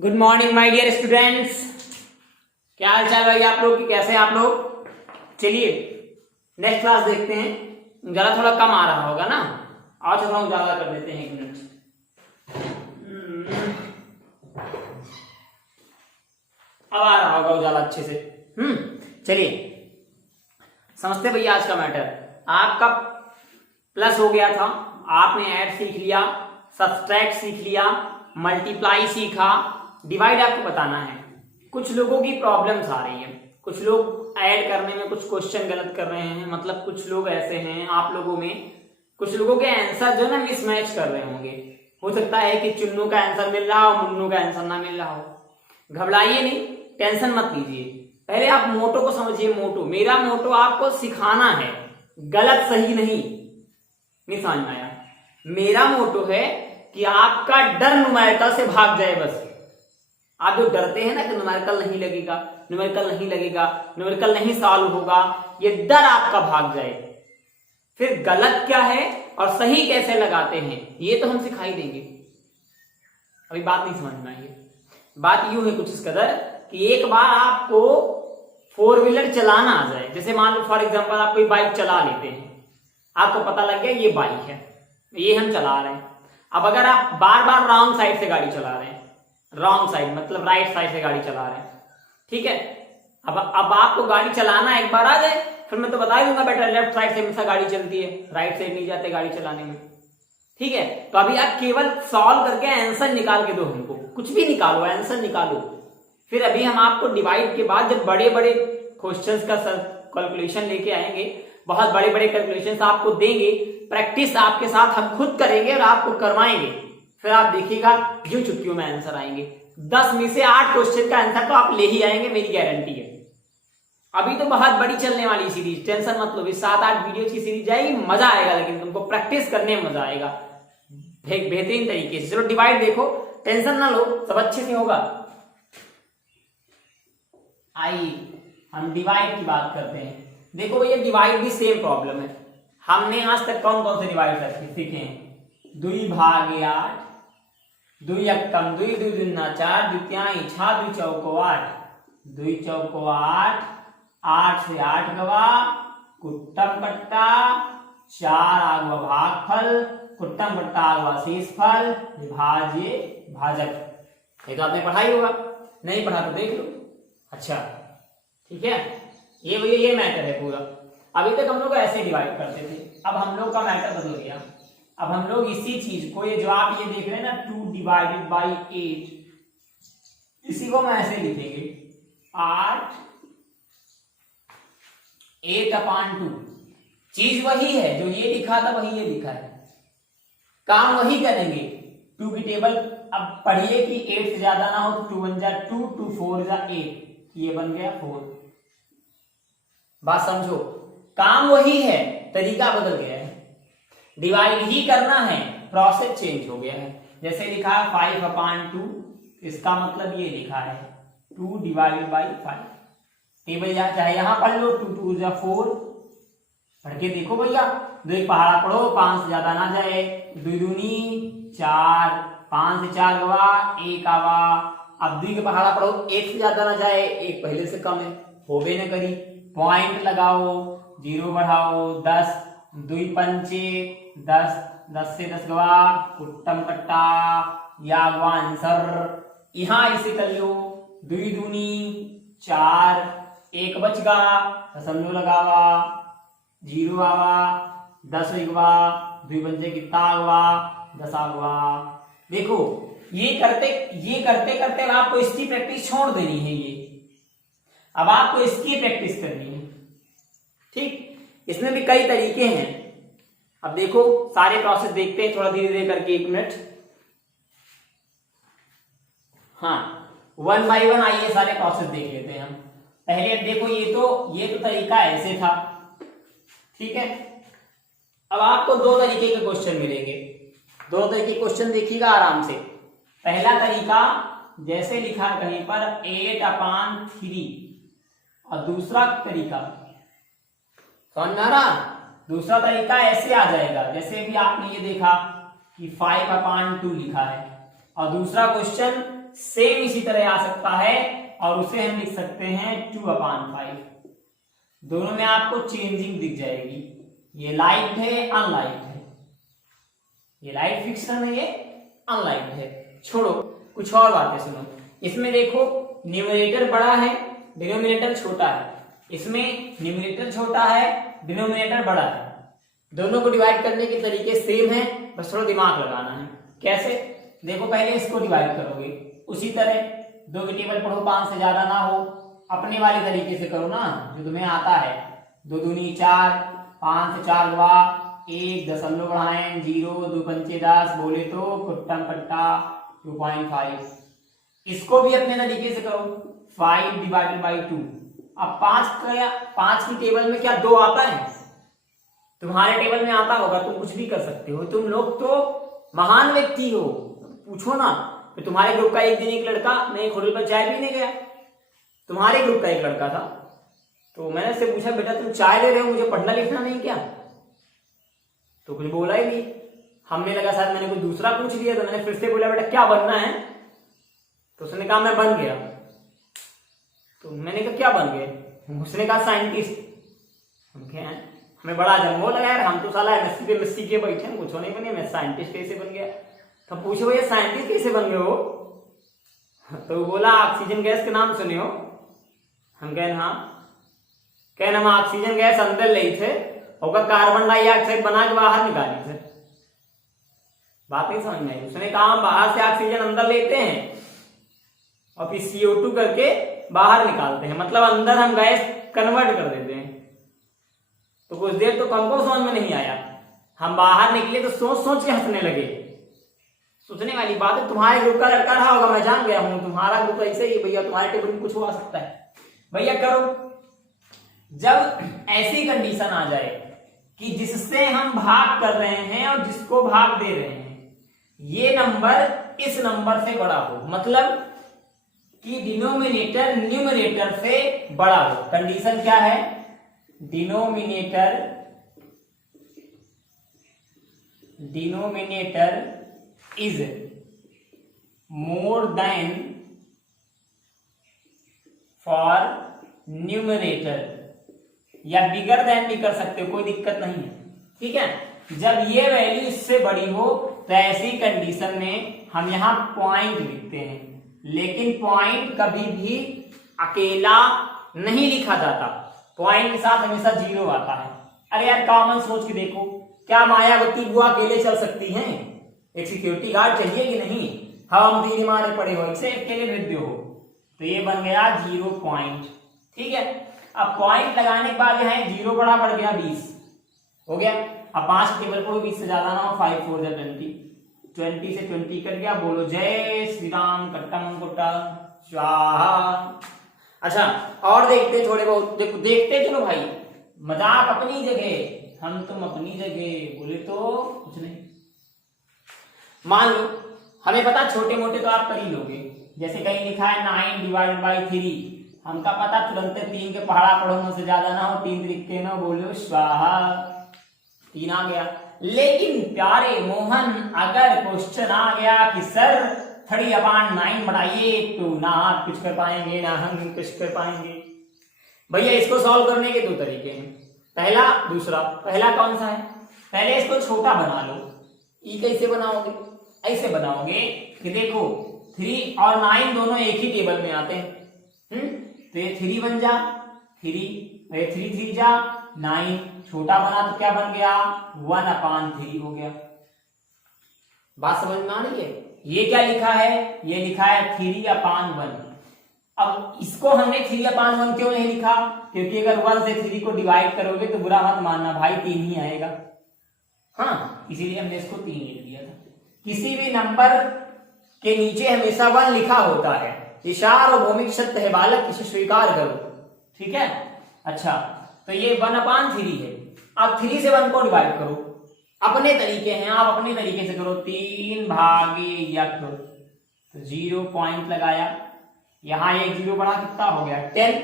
Good morning my dear students. क्या हाल चाल भाई आप लोग की, कैसे हैं आप लोग। चलिए नेक्स्ट क्लास देखते हैं। जरा थोड़ा कम आ रहा होगा ना, और थोड़ा उजाला कर देते हैं 1 मिनट। अब आ रहा होगा उजाला अच्छे से। चलिए समझते भैया आज का मैटर। आपका प्लस हो गया था, आपने ऐड सीख लिया, सब्सट्रैक्ट सीख लिया, मल्टीप्लाई सीखा, डिवाइड आपको बताना है। कुछ लोगों की प्रॉब्लम्स आ रही है, कुछ लोग ऐड करने में कुछ क्वेश्चन गलत कर रहे हैं। मतलब कुछ लोग ऐसे हैं आप लोगों में, कुछ लोगों के आंसर जो है ना मिसमैच कर रहे होंगे। हो सकता है कि चुन्नू का आंसर मिल रहा हो, मुन्नू का आंसर ना मिल रहा हो। घबराइए नहीं, टेंशन मत लीजिए। पहले आप मोटो को समझिए। मोटो, मेरा मोटो आपको सिखाना है, गलत सही नहीं समझ में आया। मेरा मोटो है कि आपका डर न्यूमेरिकल से भाग जाए। बस आप जो डरते हैं ना कि न्यूमेरिकल नहीं लगेगा, न्यूमेरिकल नहीं लगेगा, न्यूमेरिकल नहीं सॉल्व होगा, ये डर आपका भाग जाए। फिर गलत क्या है और सही कैसे लगाते हैं ये तो हम सिखाई देंगे। अभी बात नहीं समझ में आई है। बात यूं है कुछ इस कदर कि एक बार आपको 4 व्हीलर चलाना आ जाए। जैसे मान लो फॉर एग्जांपल आप कोई बाइक चला लेते हैं, आपको पता लग गया ये बाइक है, ये हम चला रहे हैं। अब अगर आप बार बार रॉन्ग साइड से गाड़ी चला रहे हैं, रॉन्ग साइड मतलब राइट साइड से गाड़ी चला रहे हैं, ठीक है। अब आपको गाड़ी चलाना एक बार आ जाए, फिर मैं तो बता ही दूंगा बेटा लेफ्ट साइड से हमेशा गाड़ी चलती है, राइट साइड नहीं जाते गाड़ी चलाने में, ठीक है। तो अभी आप केवल सॉल्व करके आंसर निकाल के दो हमको, कुछ भी निकालो, आंसर निकालो। फिर अभी हम आपको डिवाइड के बाद जब बड़े बड़े क्वेश्चंस का कैलकुलेशन लेके आएंगे, बहुत बड़े बड़े कैलकुलेशंस आपको देंगे, प्रैक्टिस आपके साथ हम खुद करेंगे और आपको करवाएंगे। फिर आप देखिएगा यूं चुटकियों में आंसर आएंगे। 10 में से 8 क्वेश्चन का आंसर तो आप ले ही आएंगे, मेरी गारंटी है। अभी तो बहुत बड़ी चलने वाली सीरीज, टेंशन मत लो। 7-8 वीडियो की सीरीज जाएगी, मजा आएगा, लेकिन तुमको प्रैक्टिस करने में मजा आएगा बेहतरीन तरीके से। चलो डिवाइड देखो, टेंशन ना लो, सब अच्छे से होगा। आइए हम डिवाइड की बात करते हैं। देखो भैया डिवाइड भी सेम प्रॉब्लम है। हमने आज तक कौन कौन से डिवाइड सीखे हैं? 2 भागे 8, 2 एकम 2, 2 दूना 4, द्वितीयांश 6, 2 चौको 8, 2 चौको 8, 8 से 8 गवा, कुट्टम कट्टा, 4 आगवा भागफल, कुट्टम कट्टा आगवा शेषफल, विभाज्य भाजक। ये तो आपने पढ़ाई होगा, नहीं पढ़ा तो देख लो। अच्छा ठीक है, ये भैया ये मैटर है पूरा। अभी तक हम लोग ऐसे डिवाइड करते थे, अब हम लोग का मैटर बदल गया। अब हम लोग इसी चीज को, ये जो आप ये देख रहे हैं ना 2 डिवाइडेड बाई 8, इसी को हम ऐसे लिखेंगे 8 8/2। चीज वही है, जो ये लिखा था वही ये लिखा है, काम वही करेंगे। 2 की टेबल अब पढ़िए कि 8 से ज्यादा ना हो तो 2 1 जा 2, 2 4 जा 8, ये बन गया 4। बात समझो, काम वही है, तरीका बदल गया है। डिवाइड ही करना है, प्रोसेस चेंज हो गया है। जैसे लिखा है 5/2, इसका मतलब ये लिखा है 2 डिवाइडेड बाई 5। टेबल चाहे यहां पढ़ लो, 2 2 जा 4, पढ़ के देखो भैया। 2 एक पहाड़ा पढ़ो, 5 से ज्यादा ना जाए, 2 दूनी 4, 5 से 4 गवा, 1 आवा। अब 2 के पहाड़ा पढ़ो, 1 से ज्यादा ना जाए, 1 पहले से कम है, होबे न करी। पॉइंट लगाओ, 0 बढ़ाओ, 10, 2 पंचे 10, 10 से 10 गवा, कुट्टम कट्टा या गवा आंसर। यहां इसे कर लो, 2 दूनी 4, 1 बच गा, दशमलव लगावा, 0 आवा, 10 गवा, 2 पंचे कितना आगवा, 10 आगवा। देखो ये करते करते आपको इसकी प्रैक्टिस छोड़ देनी है। ये अब आपको इसकी प्रैक्टिस करनी है, ठीक। इसमें भी कई तरीके हैं। अब देखो सारे प्रोसेस देखते हैं थोड़ा धीरे धीरे करके, 1 मिनट। हाँ 1 बाई 1 आइए सारे प्रोसेस देख लेते हैं हम। पहले देखो ये तो तरीका ऐसे था, ठीक है। अब आपको 2 तरीके के क्वेश्चन मिलेंगे। 2 तरीके के क्वेश्चन देखिएगा आराम से। पहला तरीका जैसे लिखा है कहीं पर 8/3, और दूसरा तरीका समझ में आ रहा? दूसरा तरीका ऐसे आ जाएगा, जैसे भी आपने ये देखा कि 5/2 लिखा है, और दूसरा क्वेश्चन सेम इसी तरह आ सकता है और उसे हम लिख सकते हैं 2/5। दोनों में आपको चेंजिंग दिख जाएगी, ये लाइट है अनलाइट है, ये लाइट फिक्शन है ये अनलाइट है। छोड़ो कुछ और बातें सुनो। इसमें देखो न्यूमरेटर बड़ा है डिनोमिनेटर छोटा है, इसमें न्यूमरेटर छोटा है डिनोमिनेटर बड़ा है। दोनों को डिवाइड करने के तरीके सेम है, बस थोड़ा दिमाग लगाना है। कैसे? देखो पहले इसको डिवाइड करोगे उसी तरह, 2 की टेबल पढ़ो 5 से ज्यादा ना हो, अपने वाले तरीके से करो ना जो तुम्हें आता है। 2 दूनी 4, 5 से 4 हुआ 1, दशमलव बढ़ाएं 0, 2 पंचे 10, बोले तो कुट्टम पट्टा 2.5। इसको भी अपने तरीके से करो 5 डिवाइडेड बाई 2। अब 5 की टेबल में क्या 2 आता है? तुम्हारे टेबल में आता होगा, तुम कुछ भी कर सकते हो, तुम लोग तो महान व्यक्ति हो। पूछो ना, तो तुम्हारे ग्रुप का एक दिन एक लड़का मैं एक होटल पर चाय पीने गया, तुम्हारे ग्रुप का एक लड़का था, तो मैंने उससे पूछा बेटा तुम चाय ले रहे हो, मुझे पढ़ना लिखना नहीं क्या? तो कुछ बोला ही नहीं। हमने लगा शायद मैंने कुछ दूसरा पूछ लिया, तो मैंने फिर से बोला बेटा क्या बनना है? तो उसने कहा मैं बन गया। तो मैंने कहा क्या बन गए? उसने कहा साइंटिस्ट। हमें बड़ा जम्बो लगा यार, हम तो साला एमएससी पे एमएससी के बैठे हैं, कुछ नहीं बने, मैं साइंटिस्ट कैसे बन गया? तो पूछो भैया साइंटिस्ट कैसे बन गए हो? तो बोला ऑक्सीजन गैस के नाम सुने हो? हम कहें हाँ। कहना हम ऑक्सीजन गैस अंदर ले थे और कार्बन डाइऑक्साइड बना के बाहर निकाली थे। बात नहीं समझ में आई। उसने कहा हम बाहर से ऑक्सीजन अंदर लेते हैं और फिर CO2 करके बाहर निकालते हैं, मतलब अंदर हम गैस कन्वर्ट कर देते हैं। तो कुछ देर तो हमको समझ में नहीं आया, हम बाहर निकले तो सोच सोच के हंसने लगे। सोचने वाली बात है, तुम्हारे ग्रुप का लड़का रहा होगा, मैं जान गया हूं तुम्हारा ग्रुप ऐसे ही भैया, तुम्हारे टेबल में कुछ हो सकता है भैया। करो जब ऐसी कंडीशन आ जाए कि जिससे हम भाग कर रहे हैं और जिसको भाग दे रहे हैं ये नंबर इस नंबर से बड़ा हो, मतलब कि डिनोमिनेटर न्यूमरेटर से बड़ा हो। कंडीशन क्या है? Denominator is more than for numerator, या बिगर देन भी कर सकते हो, कोई दिक्कत नहीं है, ठीक है। जब ये वैल्यू इससे बड़ी हो तो ऐसी कंडीशन में हम यहां पॉइंट लिखते हैं, लेकिन पॉइंट कभी भी अकेला नहीं लिखा जाता, पॉइंट के साथ हमेशा 0 आता है। अरे यार कॉमन सोच के देखो, क्या मायावती बुआ अकेले चल सकती हैं? एक सिक्योरिटी गार्ड चाहिए कि नहीं? हम तीन मारे पड़े हो, इसे अकेले भेज दो, तो ये बन गया 0 पॉइंट, ठीक है। अब पॉइंट लगाने के बाद यहाँ 0 बड़ा बढ़ गया 20 हो गया। अब 5 टेबल को 20 से ज्यादा ना हो, 5 4 जा 20 से 20 कट गया। बोलो जय श्री राम, कट्टम कुट्टा स्वाहा। अच्छा और देखते थोड़े बहुत, देखते चलो भाई, मजाक अपनी जगह हम तुम अपनी जगह, बोले तो कुछ नहीं। मान लो हमें पता छोटे मोटे तो आप कर ही लोगे, जैसे कहीं लिखा है 9 डिवाइडेड बाई 3, हमका पता तुरंत 3 के पहाड़ा पढ़ो से ज्यादा ना हो, 3 तरीके ना, बोलो स्वाहा, 3 आ गया। लेकिन प्यारे मोहन अगर क्वेश्चन आ गया कि सर 3/9 बढ़ाइए, तो ना आप कुछ कर पाएंगे ना हम कुछ कर पाएंगे। भैया इसको सॉल्व करने के 2 तरीके हैं, पहला दूसरा। पहला कौन सा है? पहले इसको छोटा बना लो। ये कैसे बनाओगे? ऐसे बनाओगे कि देखो 3 और 9 दोनों एक ही टेबल में आते हैं, तो ये 3 बन जा 3, 3 जा 9, छोटा बना तो क्या बन गया 1/3 हो गया। बात समझ में आ रही है? ये क्या लिखा है? ये लिखा है 3/1। अब इसको हमने 3/1 क्यों नहीं लिखा? क्योंकि अगर 1 से 3 को डिवाइड करोगे तो बुरा मत मानना भाई, 3 ही आएगा, हाँ, इसीलिए हमने इसको 3 लिख दिया था। किसी भी नंबर के नीचे हमेशा 1 लिखा होता है, इशार और भौमिक सत्य है बालक, इसे स्वीकार करो, ठीक है। अच्छा तो ये 1/3 है। अब 3 से 1 को डिवाइड करो, अपने तरीके हैं, आप अपने तरीके से करो। 3/1 तो 0 पॉइंट लगाया, यहां एक 0 बढ़ा कितना हो गया 10,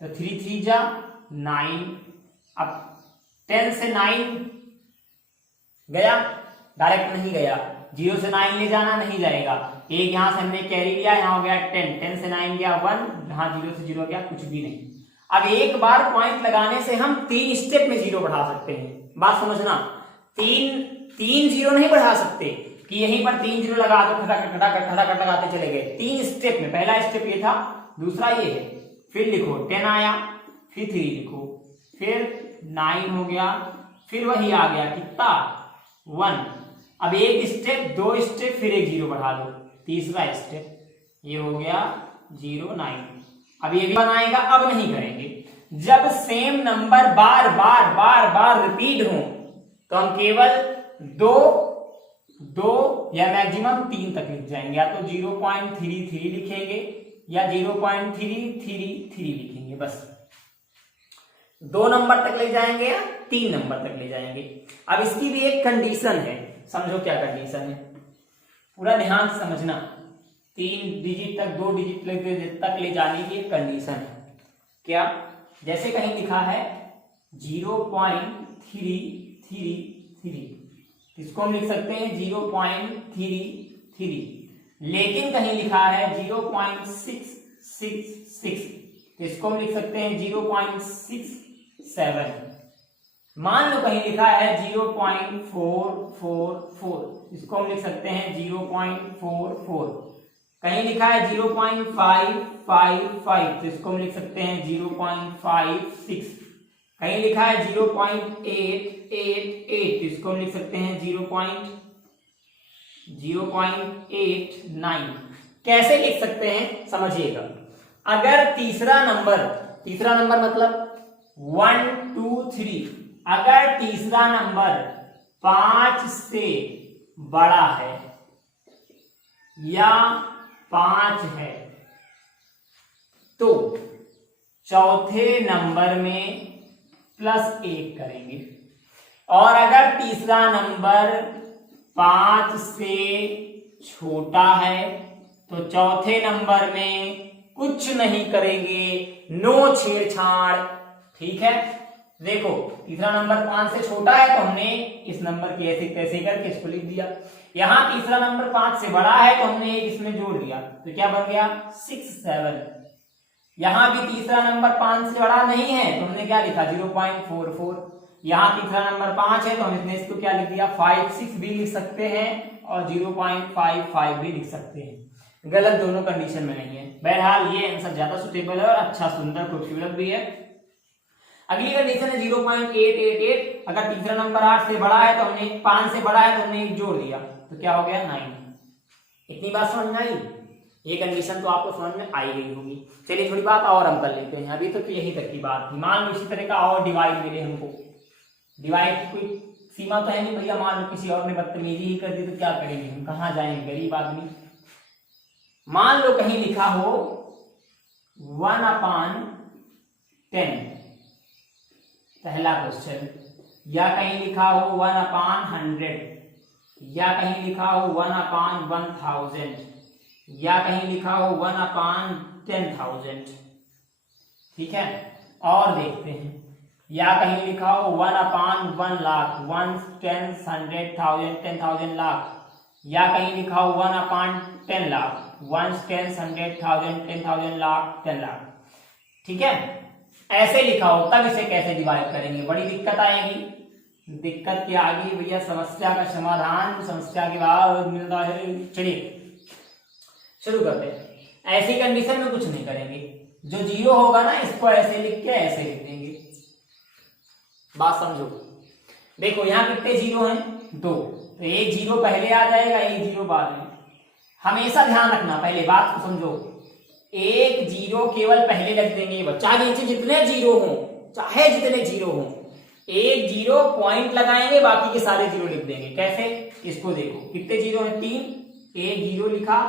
तो 3 3 जा 9। अब 10 से 9 गया, डायरेक्ट नहीं गया, 0 से 9 ले जाना नहीं जाएगा, एक यहाँ से हमने कैरी लिया, यहाँ हो गया 10, 10 से 9 गया 1, यहाँ 0 से 0 गया कुछ भी नहीं। अब एक बार पॉइंट लगाने से हम 3 स्टेप में 0 बढ़ा सकते हैं। बात समझना, तीन 0 नहीं बढ़ा सकते कि यहीं पर 3 0 लगा दो, खटाखट लगाते चले गए। 3 स्टेप में, पहला स्टेप ये था, दूसरा ये है, फिर लिखो 10 आया, फिर 3 लिखो, फिर 9 हो गया, फिर वही आ गया कितना 1। अब एक स्टेप, 2 स्टेप, फिर एक 0 बढ़ा दो, तीसरा स्टेप, ये हो गया 0 9। अब ये भी बनाएगा, अब नहीं करेंगे। जब सेम नंबर बार बार रिपीट हो तो हम केवल 2 या मैक्सिमम 3 तक लिख जाएंगे, या तो 0.33 लिखेंगे या 0.333 लिखेंगे, बस 2 नंबर तक ले जाएंगे या 3 नंबर तक ले जाएंगे। अब इसकी भी एक कंडीशन है, समझो क्या कंडीशन है, पूरा ध्यान से समझना। 3 डिजिट तक, 2 डिजिट तक ले जाने की एक कंडीशन है। क्या? जैसे कहीं लिखा है 0.333, इसको हम लिख सकते हैं 0.33, लेकिन कहीं लिखा है 0.666, तो इसको हम लिख सकते हैं 0.67। मान लो कहीं लिखा है 0.444, इसको हम लिख सकते हैं 0.44। कहीं लिखा है 0.555, तो इसको हम लिख सकते हैं 0.56। कहीं लिखा है 0.888, तो इसको हम लिख सकते हैं 0.89। कैसे लिख सकते हैं समझिएगा। अगर तीसरा नंबर मतलब 1 2 3, अगर तीसरा नंबर 5 से बड़ा है या 5 है तो चौथे नंबर में +1 करेंगे, और अगर तीसरा नंबर 5 से छोटा है तो चौथे नंबर में कुछ नहीं करेंगे, नो छेड़छाड़। ठीक है, देखो तीसरा नंबर 5 से छोटा है तो हमने इस नंबर की ऐसे तैसे करके इसको लिख दिया। यहां तीसरा नंबर 5 से बड़ा है तो हमने एक इसमें जोड़ दिया, तो क्या बन गया 6 7। यहां भी तीसरा नंबर 5 से बड़ा नहीं है तो हमने क्या लिखा 0.44। यहां तीसरा नंबर 5 है तो हम इसमें इसको क्या लिख दिया 56 भी लिख सकते हैं और 0.55 भी लिख सकते हैं। गलत दोनों कंडीशन में नहीं है। बहरहाल ये आंसर ज्यादा सुटेबल है और अच्छा, सुंदर, खूबसूरत भी है। अगली कंडीशन है 0.888। अगर तीसरा नंबर 8 से बड़ा है तो हमने 5 से बड़ा है तो हमने एक जोड़ दिया, तो क्या हो गया 9। इतनी बात समझ में आई? ये कंडीशन तो आपको समझ में आई गई होगी। चलिए थोड़ी बात और हम कर लेते हैं। अभी तो यही तक की बात थी। मान लो इसी तरह का और डिवाइड मिले हमको। डिवाइड की कोई सीमा तो है नहीं भैया, मान लो किसी और ने बदतमीजी ही कर दी तो क्या करेंगे हम, कहाँ जाएंगे, गरीब आदमी। मान लो कहीं लिखा हो 1/10, पहला क्वेश्चन, या कहीं लिखा हो 1/100, या कहीं लिखा हो 1/1000, या कहीं लिखा हो 1/10,000। ठीक है, और देखते हैं, या कहीं लिखा हो 1/1 लाख, 1 10 100,000 10,000 लाख, या कहीं लिखा हो 1/10 लाख, 1 10 100,000 10,000 लाख 10 लाख। ठीक है, ऐसे लिखा हो तब इसे कैसे डिवाइड करेंगे, बड़ी दिक्कत आएगी। दिक्कत क्या आ गई भैया, समस्या का समाधान समस्या के बाद मिलता है। चलिए शुरू करते हैं। ऐसी कंडीशन में कुछ नहीं करेंगे, जो 0 होगा ना इसको ऐसे लिख के ऐसे लिख देंगे। बात समझो, देखो यहाँ कितने 0 हैं 2, तो एक 0 पहले आ जाएगा, एक 0 बाद में। हमेशा ध्यान रखना, पहले बात को समझो, एक 0 केवल पहले रख देंगे, चाहे नीचे जितने 0 हो, चाहे जितने 0 हो, एक 0 पॉइंट लगाएंगे, बाकी के सारे 0 लिख देंगे। कैसे, इसको देखो कितने 0 हैं 3, एक 0 लिखा,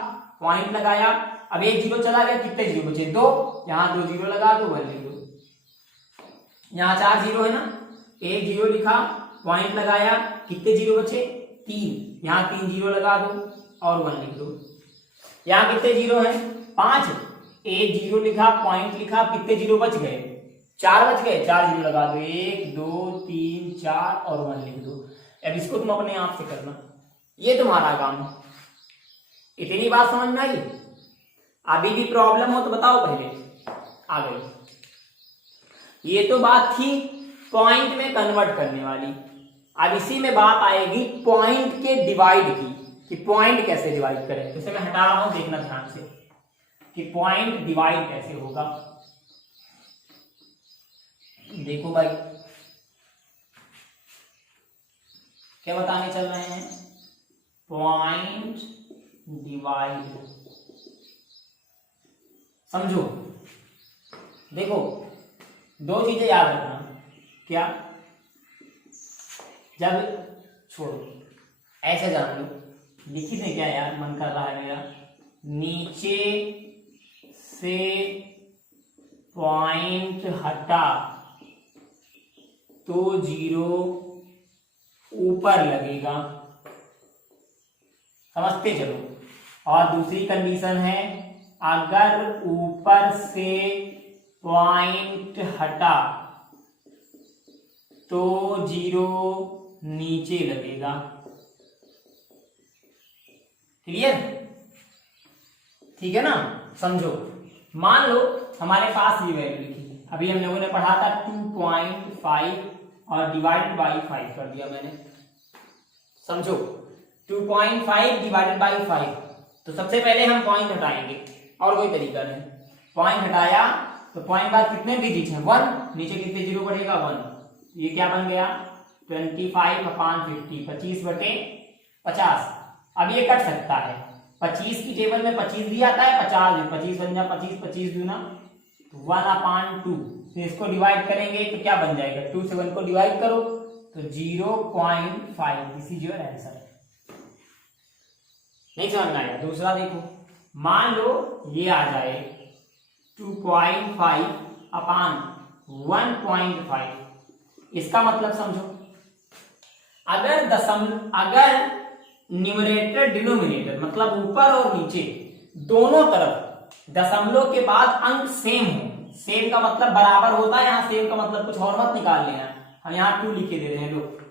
पॉइंट लगाया, अब एक 0 चला गया, कितने 0 बचे 2, यहां 2 0 लगा दो, 1 लिख दो। यहाँ 4 0 है ना, एक 0 लिखा, पॉइंट लगाया, कितने 0 बचे 3, यहाँ 3 0 लगा दो और 1 लिख दो। यहाँ कितने 0 हैं 5, एक 0 लिखा, पॉइंट लिखा, कितने 0 बच गए 4 बच गए, 4 0 लगा दो, 1 2 3 4 और 1 लिख दो। अब इसको तुम अपने आप से करना, ये तुम्हारा काम है। इतनी बात समझ में आई? अभी भी प्रॉब्लम हो तो बताओ पहले। आ गई। ये तो बात थी पॉइंट में कन्वर्ट करने वाली। अब इसी में बात आएगी पॉइंट के डिवाइड की, कि पॉइंट कैसे डिवाइड करें। तो इसे मैं हटा रहा हूं, देखना ध्यान से कि पॉइंट डिवाइड कैसे होगा। देखो भाई, क्या बताने चल रहे हैं? Point divide. समझो, देखो दो चीजें याद रखना। क्या? जब छोड़ो, ऐसे जान लो, लिखी नहीं क्या यार, मन कर रहा है मेरा। नीचे से पॉइंट हटा तो 0 ऊपर लगेगा, समझते चलो। और दूसरी कंडीशन है, अगर ऊपर से पॉइंट हटा तो 0 नीचे लगेगा। क्लियर? ठीक है ना? समझो, मान लो हमारे पास ये वैल्यू लिखी है, अभी हम लोगों ने पढ़ा था 2.5 और डिवाइडेड बाई 5 कर दिया मैंने। समझो, 2.5 डिवाइडेड बाई 5। तो सबसे पहले हम पॉइंट हटाएंगे, और कोई तरीका नहीं। पॉइंट हटाया तो पॉइंट बाद कितने डिजिट हैं? 1। नीचे कितने 0 बढ़ेगा? 1। ये क्या बन गया? 25/50, 25/50। अब ये कट सकता है। 25 की टेबल में 25 भी आता है, 50 भी। 25 बन जा 25, 25 दूना 1/2। तो इसको डिवाइड करेंगे तो क्या बन जाएगा? 2 से 1 को डिवाइड करो तो 0.5। This is your answer. नहीं समझ में आया? दूसरा देखो, मान लो ये आ जाए 2.5/1.5। इसका मतलब समझो, अगर न्यूमरेटर डिनोमिनेटर मतलब ऊपर और नीचे दोनों तरफ दशमलव के बाद अंक सेम हो। सेम का मतलब बराबर होता है, यहाँ सेम का मतलब कुछ और मत निकाल लेना, हम यहाँ 2 लिखे दे रहे हैं लोग।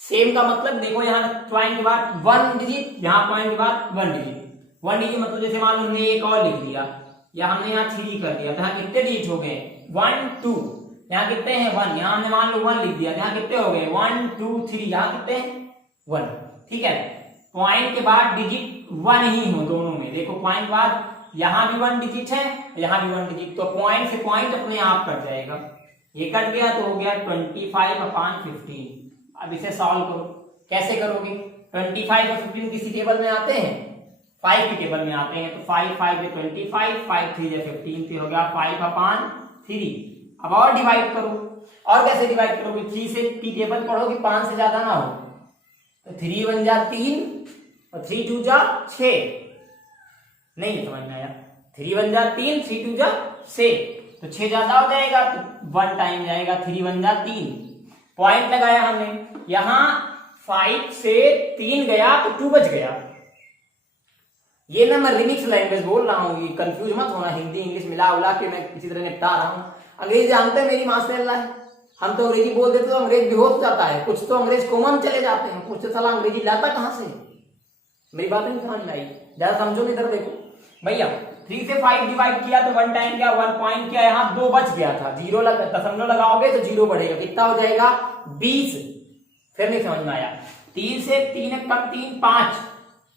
सेम का मतलब देखो, यहाँ पॉइंट के बाद 1 डिजिट, यहाँ पॉइंट के बाद 1 डिजिट। 1 डिजिट मतलब जैसे मान लो हमने एक और लिख दिया, या हमने यहाँ 3 कर दिया, तो यहाँ कितने डिजिट हो गए? 1 2। यहाँ कितने हैं? 1। यहाँ हमने मान लो 1 लिख दिया, यहाँ कितने हो गए? 1 2 3। यहाँ कितने हैं? 1। ठीक है, पॉइंट के बाद डिजिट 1 ही हो दोनों में। देखो पॉइंट के बाद यहाँ भी 1 डिजिट है, यहाँ भी 1 डिजिट, तो पॉइंट से पॉइंट अपने आप कट जाएगा। ये कट गया तो हो गया 25/15। अब इसे सॉल्व करो। कैसे करोगे? 25 और 15 किसी टेबल में आते हैं? 5 की टेबल में आते हैं। तो 5 5 है 25, 5 3 है 15, तो हो गया 5/3। अब और डिवाइड करो। और कैसे डिवाइड करोगे? 3 से की टेबल पढ़ोगे, 5 से ज्यादा ना हो, तो 3 1 जा 3 और 3 2 जा 6। नहीं समझ में आया? 3 1 जा 3, 3 2 जा 6, तो 6 ज्यादा हो जाएगा, तो 1 टाइम जाएगा। 3 1 जा 3। पॉइंट लगाया हमने, यहां 5 से 3 गया तो 2 बच गया। ये ना मैं रिमिक्स लैंग्वेज बोल रहा हूँ, ये कंफ्यूज मत होना, हिंदी इंग्लिश मिला उला के मैं किसी तरह निपटा रहा हूँ। अंग्रेजी जानते हैं मेरी माशाअल्लाह है, हम तो अंग्रेजी बोल देते तो अंग्रेज भी हो जाता है, कुछ तो अंग्रेज कोमा में चले जाते हैं, कुछ तो साला अंग्रेजी लाता कहां से? मेरी बात नहीं समझ में आई? ज्यादा समझो, इधर देखो भैया। 3 से 5 डिवाइड किया तो 1 टाइम गया, 1 पॉइंट किया, यहाँ 2 बच गया था। 0 दशमलव लगाओगे तो 0 बढ़ेगा, कितना हो जाएगा? 20। फिर नहीं समझ में आया? 3 से 3 कम 3 5,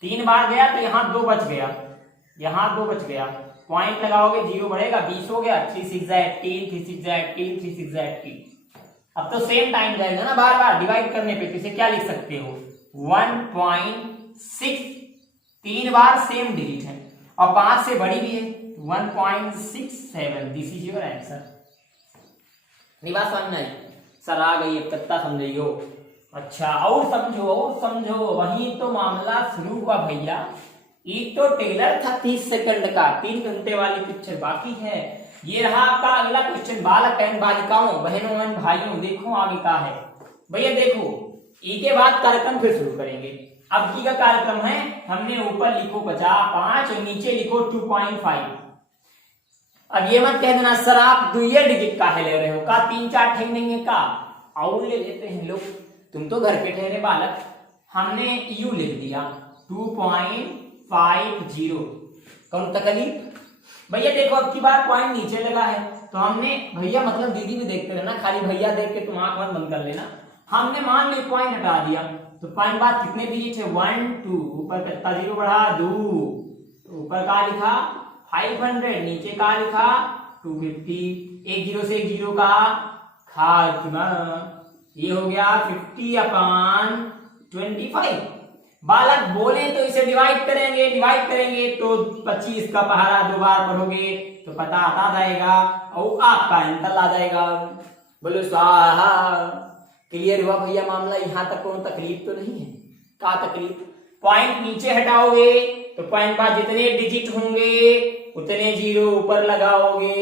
3 बार गया तो यहाँ 2 बच गया, यहाँ 2 बच गया। पॉइंट लगाओगे 0 बढ़ेगा, 20 हो गया। 3 6 18, 3 6 18, 3 6 18। अब तो सेम टाइम जाएगा ना बार बार डिवाइड करने पे, तो इसे क्या लिख सकते हो? 1.6। 3 बार सेम डिजिट है और 5 से बड़ी भी है, 1.67। This is your answer. बात समझ में आई? सर आ गई, अब तक समझियो। अच्छा, और समझो और समझो। वहीं तो मामला शुरू हुआ भैया। एक तो टेलर था 30 सेकंड का, 3 घंटे वाली पिक्चर बाकी है। ये रहा आपका अगला क्वेश्चन। बालक एवं बालिकाओं, बहनों एवं भाइयों, देखो आगे का है भैया। देखो ई के बाद कार्यक्रम फिर शुरू करेंगे। अब की का कार्यक्रम है, हमने ऊपर लिखो 50 और नीचे लिखो 2.5। अब ये मत कह देना सर आप 2 डिजिट का है ले रहे हो, का 3 4 ठेक नहीं है का, और ले लेते हैं लोग, तुम तो घर के ठहरे बालक। हमने यू लिख दिया 2.5 50। कौन तकलीफ भैया? देखो अब की बार पॉइंट नीचे लगा है तो हमने भैया मतलब दीदी भी देखते रहना, खाली भैया देख के तुम आंख बंद कर लेना। हमने मान लो पॉइंट हटा दिया तो पॉइंट बाद कितने डिजिट है? 1 2, ऊपर कितना जीरो बढ़ा? 2, ऊपर का लिखा 500, नीचे का लिखा 250। एक जीरो से एक जीरो का खात्मा। ये हो गया 50/25। बालक बोले तो इसे डिवाइड करेंगे तो 25 का पहाड़ा 2 बार पढ़ोगे तो पता आता जाएगा और आपका आंसर आ जाएगा। बोलो स्वाहा। क्लियर हुआ भैया मामला? यहां तक कोई तकलीफ तो नहीं है? क्या तकलीफ? पॉइंट नीचे हटाओगे तो पॉइंट बाद जितने डिजिट होंगे उतने जीरो ऊपर लगाओगे,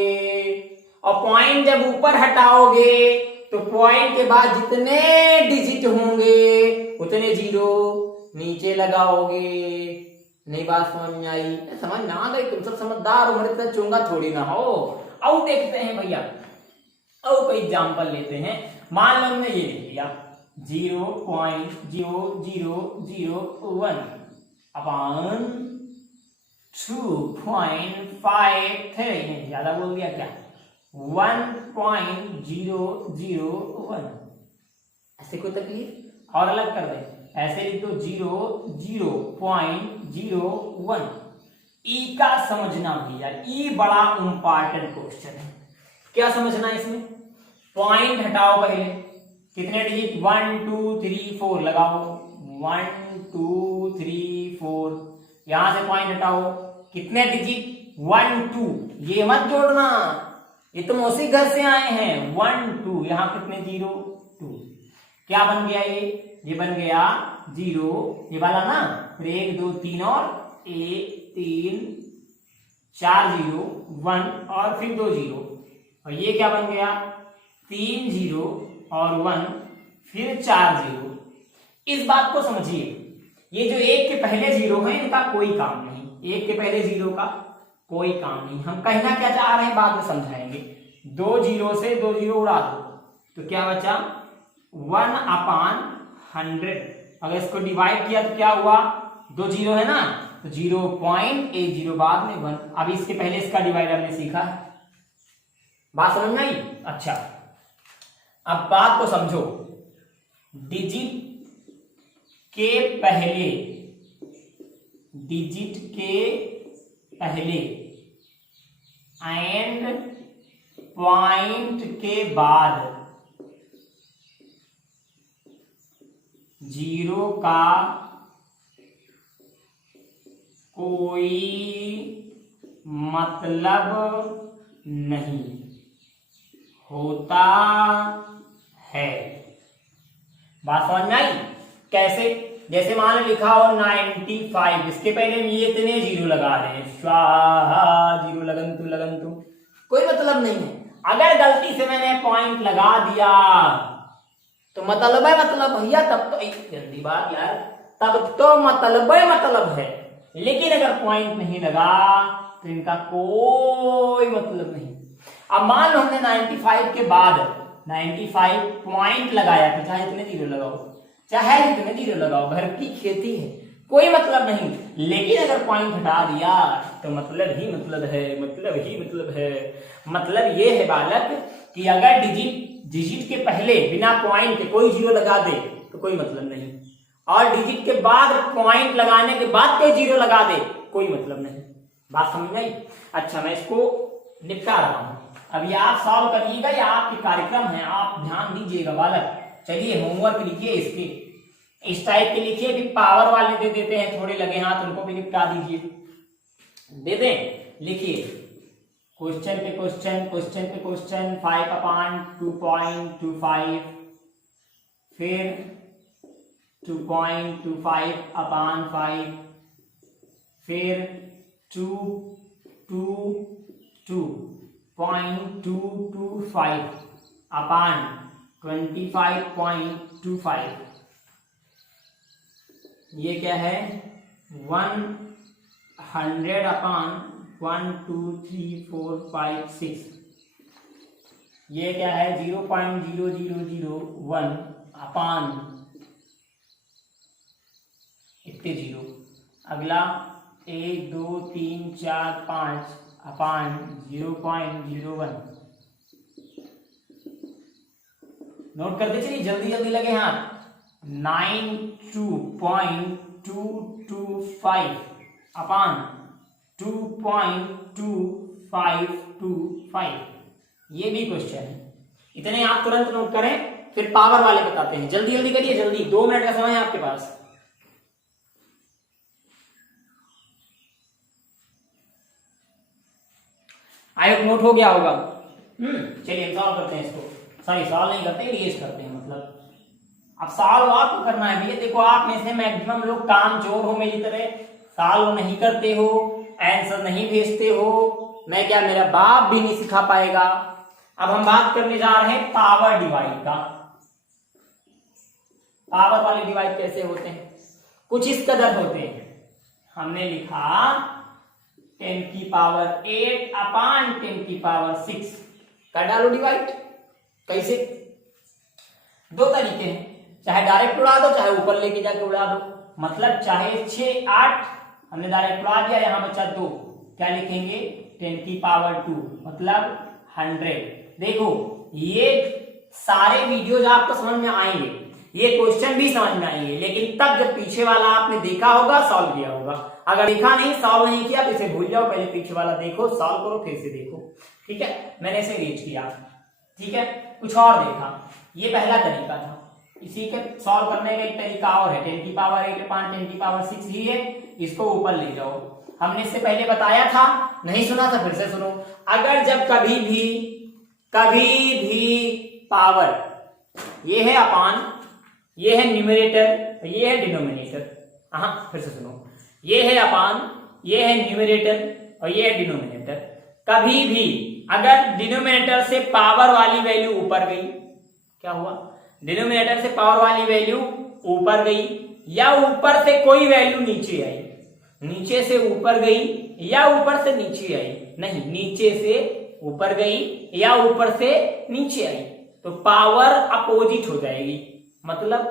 और पॉइंट जब ऊपर हटाओगे तो पॉइंट के बाद जितने डिजिट होंगे उतने जीरो नीचे लगाओगे। नहीं बात समझ में आई? समझ ना आ गई? तुम सब समझदार हो, मेरे तरह चुंगा थोड़ी ना हो। अब देखते हैं भैया, अब कोई एग्जाम्पल लेते हैं। मान लो हमने ये लिख लिया 0.0001 अपॉन 2.53, ज्यादा बोल दिया क्या? 1.001। ऐसे कोई तकलीफ? और अलग कर दे, ऐसे लिख दो 0.01। ई का समझना भैया, ई बड़ा इंपॉर्टेंट क्वेश्चन है। क्या समझना है इसमें? पॉइंट हटाओ पहले, कितने डिजिट? 1 2 3 4 लगाओ, 1 2 3 4। यहां से पॉइंट हटाओ, कितने डिजिट? 1 2। ये मत जोड़ना, ये तो उसी घर से आए हैं। 1 2, यहां कितने? 0 2। क्या बन गया? ये बन गया 0, ये वाला ना, फिर 1 2 3 और 1 3 4 0 1 और फिर 2 0, और ये क्या बन गया? 3 0 और 1 फिर 4 0। इस बात को समझिए, ये जो एक के पहले जीरो है इनका कोई काम नहीं, एक के पहले जीरो का कोई काम नहीं। हम कहना क्या चाह रहे हैं बाद में समझाएंगे। 2 जीरो से 2 जीरो उड़ा दो तो क्या बचा? 1/100। अगर इसको डिवाइड किया तो क्या हुआ? 2 जीरो है ना, तो 0.80 बाद में 1। अब इसके पहले इसका डिवाइड हमने सीखा है। बात समझ में आई? अच्छा, अब बात को समझो। डिजिट के पहले एंड पॉइंट के बाद जीरो का कोई मतलब नहीं होता है। बात समझ में आई? कैसे? जैसे मान लो लिखा हो 95, इसके पहले ये इतने जीरो लगा रहे हैं, स्वाहा, जीरो लगन तू, कोई मतलब नहीं है। अगर गलती से मैंने पॉइंट लगा दिया तो मतलब है मतलब भैया, तब तो जल्दी बात यार, तब तो मतलब है। लेकिन अगर पॉइंट नहीं लगा तो इनका कोई मतलब नहीं। अब मान लो हमने 95 के बाद 95 पॉइंट लगाया तो चाहे इतने जीरो लगाओ, चाहे जितने जीरो लगाओ, घर की खेती है, कोई मतलब नहीं। लेकिन अगर पॉइंट हटा दिया तो मतलब ही मतलब है। मतलब ये है बालक कि अगर डिजिट के पहले बिना पॉइंट के कोई जीरो लगा दे तो कोई मतलब नहीं, और डिजिट के बाद पॉइंट लगाने के बाद कोई जीरो लगा दे कोई मतलब नहीं। बात समझ में आई? अच्छा, मैं इसको निपटा रहा हूं, अभी आप सॉल्व करिएगा, या आपके कार्यक्रम है, आप ध्यान दीजिएगा बालक। चलिए होमवर्क लिखिए, इसके इस टाइप के लिखिए कि पावर वाले दे देते हैं, थोड़े लगे हाथ उनको भी निपटा दीजिए। दे दें, लिखिए क्वेश्चन पे क्वेश्चन 5/2.25, फिर 2.25/5, फिर 2.25/25, ये क्या है? 100/1 2 3 4 5 6, ये क्या है? 0.0001 अपान इतने जीरो। अगला 1 2 3 4 5 अपान 0.01। नोट करते चलिए, जल्दी जल्दी लगे हाथ। 92.225 अपान 2.2525। ये भी क्वेश्चन है। इतने आप तुरंत नोट करें, फिर पावर वाले बताते हैं। जल्दी जल्दी करिए, जल्दी, 2 मिनट का समय है आपके पास। आई होप नोट हो गया होगा। चलिए हम सॉल्व करते हैं इसको। सॉरी, सॉल्व नहीं करते, इरेज करते हैं। मतलब अब सॉल्व आपको करना है भैया। देखो, आप में से मैक्सिमम लोग काम चोर हो मेरी तरह, सॉल्व नहीं करते हो, आंसर नहीं भेजते हो। मैं क्या, मेरा बाप भी नहीं सिखा पाएगा। अब हम बात करने जा रहे हैं पावर डिवाइड का। पावर वाले डिवाइड कैसे होते हैं? कुछ इस कदर होते हैं। हमने लिखा 10 की पावर 8 अपान 10 की पावर 6। कर डालो डिवाइड। कैसे? 2 तरीके हैं, चाहे डायरेक्ट उड़ा दो, चाहे ऊपर लेके जाके उड़ा दो। मतलब चाहे 6 8 हमने डायरेक्ट उड़ा दिया, यहां बचा 2, क्या लिखेंगे? 10 की पावर 2 मतलब 100। देखो, ये सारे वीडियोज आपको समझ में आएंगे, ये क्वेश्चन भी समझ में आएंगे, लेकिन तब जब पीछे वाला आपने देखा होगा, सॉल्व किया होगा। अगर देखा नहीं, सॉल्व नहीं किया, तो इसे भूल जाओ, पहले पीछे वाला देखो, सॉल्व करो, फिर से देखो। ठीक है, मैंने इसे रीच किया। ठीक है, कुछ और देखा, ये पहला तरीका था। इसी के सॉल्व करने का एक तरीका और है। 10 की पावर 8 अपान 10 की पावर 6 ही है, इसको ऊपर ले जाओ। हमने इससे पहले बताया था, नहीं सुना था फिर से सुनो। अगर जब कभी भी पावर, ये है अपान, ये है न्यूमरेटर, ये है डिनोमिनेटर। हाँ, फिर से सुनो, ये है अपान, ये है न्यूमरेटर और ये है डिनोमिनेटर। कभी भी अगर डिनोमिनेटर से पावर वाली वैल्यू ऊपर गई, क्या हुआ? डिनोमिनेटर से पावर वाली वैल्यू ऊपर गई, या ऊपर से कोई वैल्यू नीचे आई, नीचे से ऊपर गई या ऊपर से नीचे आई, नहीं, नीचे से ऊपर गई या ऊपर से नीचे आई, तो पावर अपोजिट हो जाएगी। मतलब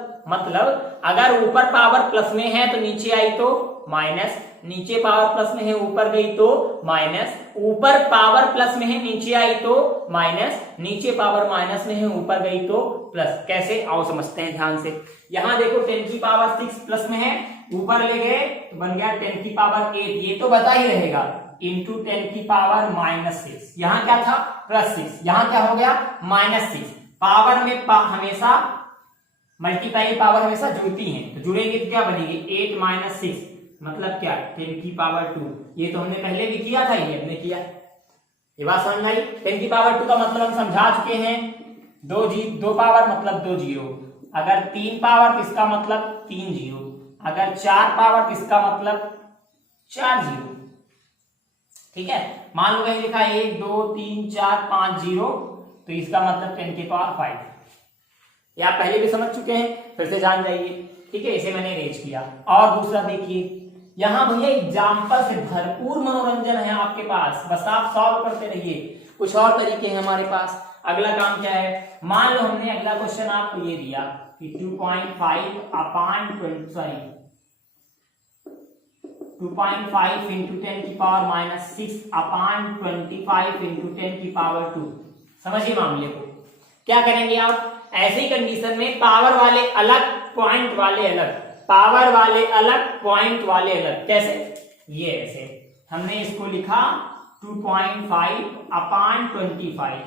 अगर ऊपर पावर प्लस में है तो नीचे आई तो माइनस, नीचे पावर प्लस में है ऊपर गई तो माइनस, ऊपर पावर प्लस में है नीचे आई तो माइनस, नीचे पावर माइनस में है ऊपर गई तो प्लस। कैसे? आओ समझते हैं ध्यान से। यहां देखो 10 की पावर 6 प्लस में है, ऊपर ले गए तो बन गया 10 की पावर 8, ये तो बता ही रहेगा, इंटू 10 की पावर -6। यहां क्या था? +6, यहां क्या हो गया? -6। पावर में हमेशा मल्टीप्लाई पावर हमेशा जुड़ती हैं, तो जुड़ेंगे तो क्या बनेगी? 8 - 6 मतलब क्या? 10 की पावर 2। ये तो हमने पहले भी किया था, ये हमने किया। ये बात समझ आई? 10 की पावर 2 का मतलब हम समझा चुके हैं। 2 पावर मतलब 2 जीरो, अगर 3 पावर तो इसका मतलब 3 जीरो, अगर 4 पावर तो इसका मतलब 4 जीरो। ठीक है, मान लो कहीं लिखा 1 2 3 4 5 जीरो, तो इसका मतलब 10 की पावर 5। ये आप पहले भी समझ चुके हैं, फिर से जान जाइए। ठीक है, इसे मैंने अरेंज किया। और दूसरा देखिए, यहां भैया एग्जाम्पल से भरपूर मनोरंजन है आपके पास, बस आप सॉल्व करते रहिए। कुछ और तरीके हैं हमारे पास। अगला काम क्या है? मान लो हमने अगला क्वेश्चन आपको ये दिया कि 2.5 अपान 2.5 इंटू 10 की पावर -6 अपान 25 इंटू 10 की पावर 2। समझिए मामले को। क्या करेंगे आप? ऐसी कंडीशन में पावर वाले अलग, पॉइंट वाले अलग, पावर वाले अलग, पॉइंट वाले अलग। कैसे? ये ऐसे हमने इसको लिखा 2.5 अपान 25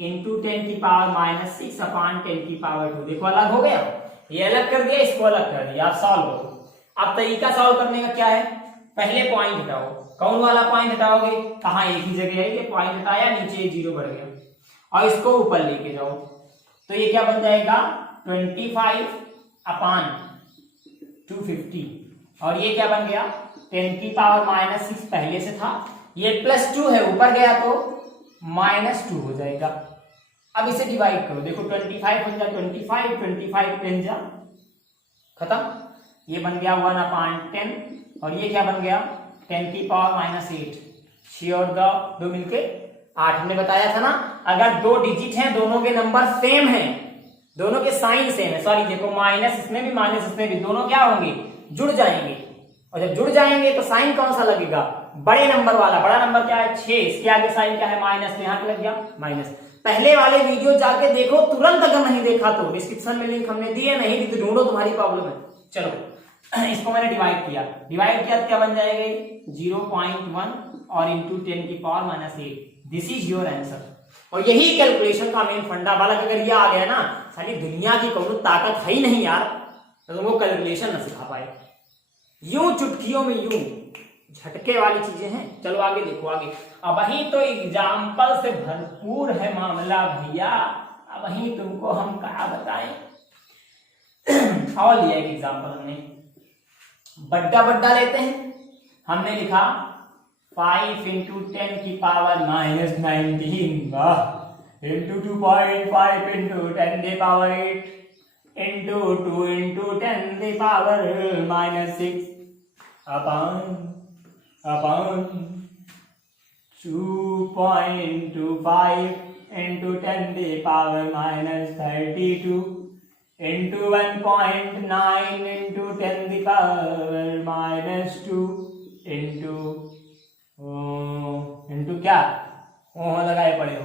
इंटू 10 की पावर -6 अपान 10 की पावर 2। देखो अलग हो गया, ये अलग कर दिया, इसको अलग कर दिया। आप सॉल्व करो। अब तरीका सॉल्व करने का क्या है? पहले पॉइंट हटाओ। कौन वाला पॉइंट हटाओगे? कहाँ? एक ही जगह है, ये पॉइंट हटाया, नीचे 0 बढ़ गया, और इसको ऊपर लेके जाओ, तो ये क्या बन जाएगा? 25 अपान 250, और ये क्या बन गया? 10 की पावर -6 पहले से था, ये +2 है, ऊपर गया तो -2 हो जाएगा। अब इसे डिवाइड करो, देखो 25 बन जाए 25, 25 बन जा, खत्म। ये बन गया 1 अपान 10, और ये क्या बन गया? 10 की पावर -8। 6 और 2 मिलके 8। हमने बताया था ना, अगर 2 डिजिट हैं, दोनों के नंबर सेम हैं, दोनों के साइन सेम है, सॉरी देखो माइनस इसमें भी माइनस इसमें भी, दोनों क्या होंगे? जुड़ जाएंगे। और जब जुड़ जाएंगे तो साइन कौन सा लगेगा, बड़े नंबर वाला। बड़ा नंबर क्या है 6, इसके आगे साइन क्या है माइनस, तो यहाँ पे लग गया माइनस। पहले वाले वीडियो जाके देखो तुरंत, अगर नहीं देखा तो डिस्क्रिप्शन में लिंक हमने दिए, नहीं दी तो ढूंढो, तुम्हारी प्रॉब्लम है। चलो इसको मैंने डिवाइड किया तो क्या बन जाएगा 0.1 और इंटू 10 की power minus 8। This is your answer. और यही कैलकुलेशन का मेन फंडा वाला, अगर ये आ गया ना, सारी दुनिया की कोई ताकत है ही नहीं यार तो तुमको कैलकुलेशन न सिखा पाए। यूं चुटकियों में यूं झटके वाली चीजें हैं। चलो आगे देखो आगे। अब वही तो एग्जाम्पल से भरपूर है मामला भैया, अब वही तुमको हम क्या बताएं। और लिया एक एग्जाम्पल हमने, बड्डा बड्डा लेते हैं। हमने लिखा 5 इंटू 10 की पावर माइनस 19 इंटू 2.5 इंटू 10 की पावर 8 इंटू 2 इंटू 10 की power minus 6 upon 2.25 into 10 the power minus 32 into 1.9 into 10 the power minus 2 into क्या लगाए पड़े हो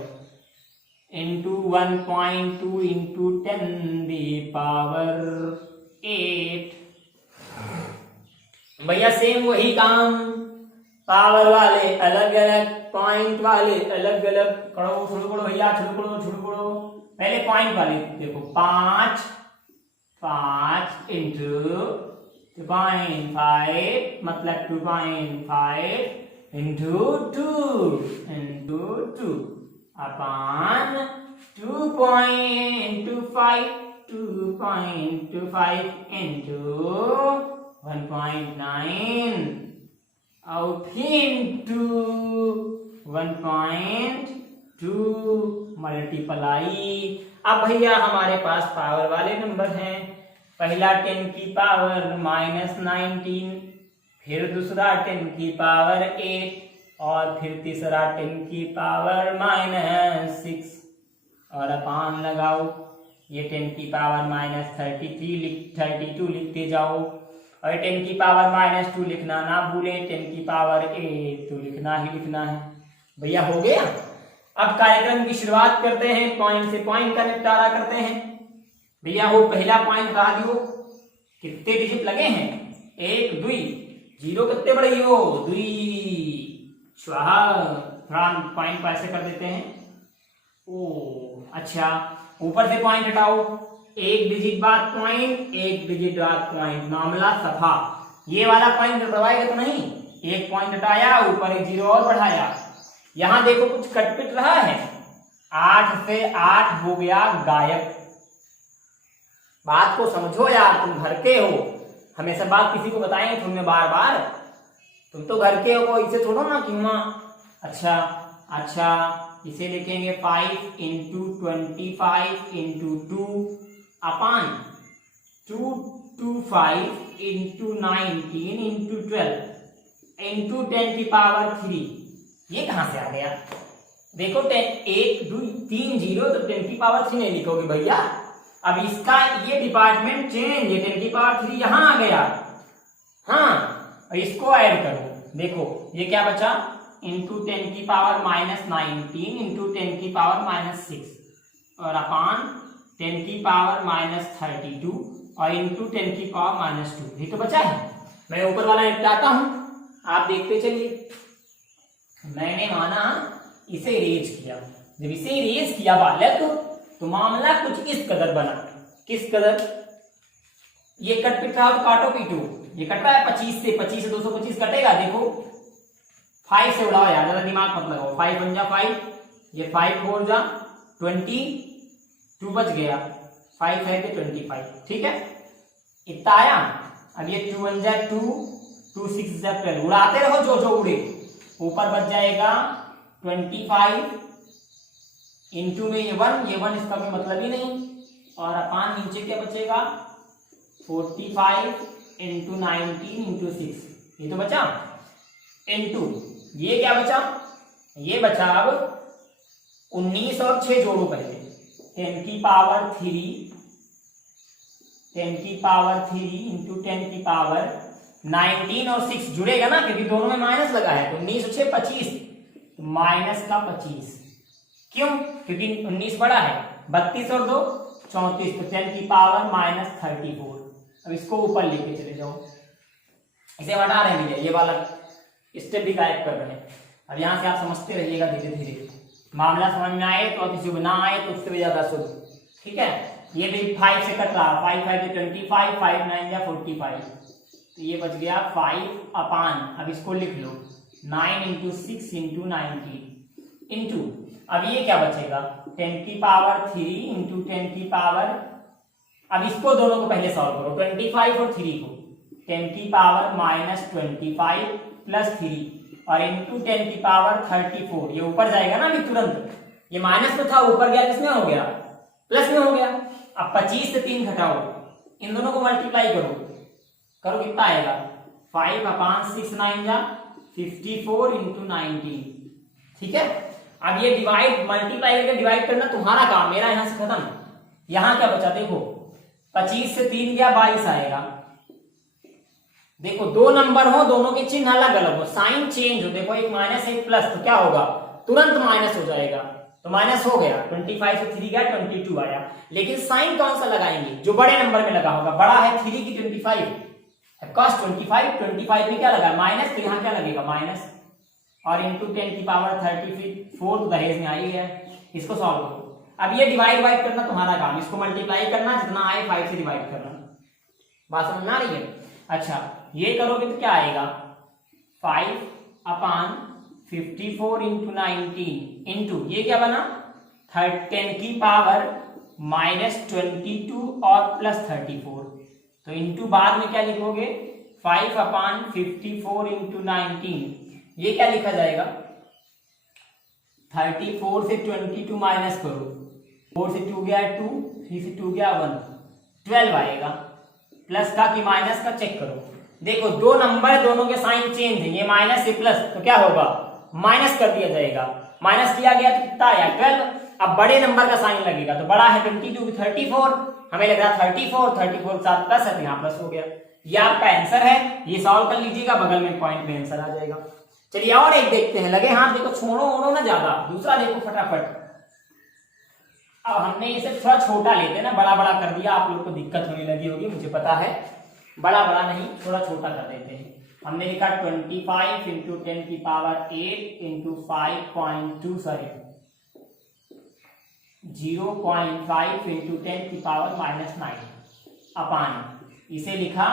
into 1.2 into 10 the power 8। भैया सेम वही काम, पावर वाले अलग अलग, पॉइंट वाले अलग अलग। करो शुरू करो भैया, शुरू करो। पहले पॉइंट वाले देखो 5 इंटू 2.5 मतलब 2.5 इंटू 2 अपॉन 2.25 इंटू 1.9 और फिर 1.2 मल्टीप्लाई। अब भैया हमारे पास पावर वाले नंबर हैं, पहला 10 की पावर माइनस 19, फिर दूसरा 10 की पावर 8 और फिर तीसरा 10 की पावर माइनस 6 और अपान लगाओ। ये 10 की पावर माइनस 32 लिखते जाओ और 10 की पावर माइनस 2 लिखना ना भूले, 10 की पावर 8 तो लिखना ही लिखना है। भैया हो गया। अब कार्यक्रम की शुरुआत करते हैं, पॉइंट से पॉइंट का निपटारा करते हैं। भैया वो पहला पॉइंट हटा दियो, कितने डिजिट लगे हैं 1 2 0 कितने बड़े हो 2 स्वाहा। थोड़ा पॉइंट को ऐसे कर देते हैं। ओ अच्छा, ऊपर से पॉइंट हटाओ, एक डिजिट बाद पॉइंट, एक डिजिट बाद पॉइंट, मामला सफा। ये वाला पॉइंट दबाएगा तो नहीं, एक पॉइंट हटाया, ऊपर एक 0 और बढ़ाया। यहां देखो कुछ कटपिट रहा है, 8 से 8 हो गया गायब। बात को समझो यार, तुम घर के हो, हमेशा बात किसी को बताएंगे तुमने बार बार, तुम तो घर के हो, इसे छोड़ो ना क्यों। अच्छा इसे लिखेंगे 5 इंटू 25 इंटू 2 अपान 225 इंटू 19 इंटू 12 इंटू 10 की पावर 3। ये कहां से आ गया देखो, 1 2 3 0 तो 10 की पावर 3 नहीं लिखोगे भैया। अब इसका ये डिपार्टमेंट चेंज, ये 10 की पावर 3 यहां आ गया। हाँ इसको ऐड करो, देखो ये क्या बचा, इंटू 10 की पावर माइनस 19 इंटू 10 की पावर माइनस 6 और अपान 10 की पावर माइनस 32 और इंटू 10 की पावर माइनस 2। ये तो बचा है। मैं ऊपर वाला निपटाता हूं, आप देखते चलिए। मैंने माना इसे इरेज किया, जब इसे इरेज किया बालक तो मामला कुछ इस कदर बना। किस कदर, ये कट पिट रहा तो काटो पीटो, ये कट रहा है 25 से 225 कटेगा। देखो 5 से उड़ाओ यार, ज्यादा दिमाग मत लगाओ। 5 1 जा 5, ये 5 4 जा 22 बच गया, 5 है कि 25, ठीक है इतना आया। अब ये 2 1 जा 2, 2 6 जा 12, उड़ाते रहो जो उड़े। ऊपर बच जाएगा 25 इंटू में ये 1 इसका कोई मतलब ही नहीं, और अपान नीचे क्या बचेगा 45 इंटू 19 इंटू 6। ये तो बचा इंटू ये क्या बचा, ये बचा अब 19 और 6 जोड़ो पहले, 10 की पावर 3 इंटू 10 की पावर 19 और 6 जुड़ेगा ना, क्योंकि दोनों में माइनस लगा है, तो 19 और 6 25, माइनस का 25। क्यों? क्योंकि 19 बड़ा है। 32 और 2 34, तो 10 की पावर माइनस 34। अब इसको ऊपर लेके चले जाओ, इसे हटा रहे हैं, ये वाला स्टेप भी गायब कर रहे हैं। अब यहां से आप समझते रहिएगा धीरे धीरे, मामला समझ में आए तो अति शुभ, ना आए तो उससे भी ज्यादा शुभ। ठीक है, ये भी 5 से कट रहा, 5 5 25, 5 9 या 45, तो ये बच गया 5 अपान, अब इसको लिख लो 9 इंटू 6 इंटू 19 इंटू, अब ये क्या बचेगा 10 की पावर 3 इंटू 10 की पावर, अब इसको दोनों को पहले सॉल्व करो, 25 और 3 को, 10 की पावर माइनस 25 प्लस 3 और इंटू 10 की पावर 34, ये ऊपर जाएगा ना अभी तुरंत, ये माइनस में था ऊपर गया, किसमें हो गया प्लस में हो गया। अब 25 से 3 घटाओ, इन दोनों को मल्टीप्लाई करो, करो कितना आएगा 5 अपान 6 9 जा 54 इंटू 19। ठीक है, अब ये डिवाइड मल्टीप्लाई करके डिवाइड करना तुम्हारा काम, मेरा यहां से खत्म। यहां क्या बचा देखो, 25 से 3 गया 22 आएगा। देखो दो नंबर हो, दोनों के चिन्ह अलग अलग हो, साइन चेंज हो, देखो एक माइनस एक प्लस, तो क्या होगा तुरंत माइनस हो जाएगा, तो माइनस हो गया, 25 से 3 गया 22 आया। लेकिन साइन कौन सा लगाएंगे, जो बड़े नंबर में लगा होगा, बड़ा है 3 की 25, कॉस्ट 25 में क्या लगा माइनस, तो यहाँ क्या लगेगा माइनस, और इंटू 10 की पावर 34 तो दहेज में आई है। इसको सॉल्व करो, अब ये डिवाइड करना तुम्हारा काम, इसको मल्टीप्लाई करना, जितना आए 5 से डिवाइड करना। बात समझ में आ रही है? अच्छा, ये करोगे तो क्या आएगा 5 अपान 54 इंटू 19 इंटू, ये क्या बना 10 की पावर माइनस 22 और प्लस 34, तो इंटू बाद में क्या लिखोगे 5 अपान 54 इंटू 19, ये क्या लिखा जाएगा 34 से 22 माइनस करो, 4 से 2 गया 2, 3 से 2 गया 1, 12 आएगा। प्लस का कि माइनस का चेक करो, देखो दो नंबर दोनों के साइन चेंज है, ये माइनस से प्लस, तो क्या होगा माइनस कर दिया जाएगा, माइनस किया गया तो कितना आया 12। अब बड़े नंबर का साइन लगेगा, तो बड़ा है 22 34, हमें लग रहा 34 के साथ प्लस है, यहाँ प्लस हो गया। ये आपका आंसर है, ये सॉल्व कर लीजिएगा, बगल में पॉइंट में आंसर आ जाएगा। चलिए और एक देखते हैं, लगे हाथ देखो, छोड़ो ओढ़ो ना ज्यादा, दूसरा देखो फटाफट। अब हमने इसे थोड़ा छोटा लेते ना, बड़ा बड़ा कर दिया, आप लोग को दिक्कत होने लगी होगी, मुझे पता है, बड़ा बड़ा नहीं थोड़ा छोटा कर देते हैं। हमने लिखा 25 इंटू 10 की पावर 8 इंटू 5.2 सॉरी 0.5 इंटू 10 की पावर माइनस 9 अपान, इसे लिखा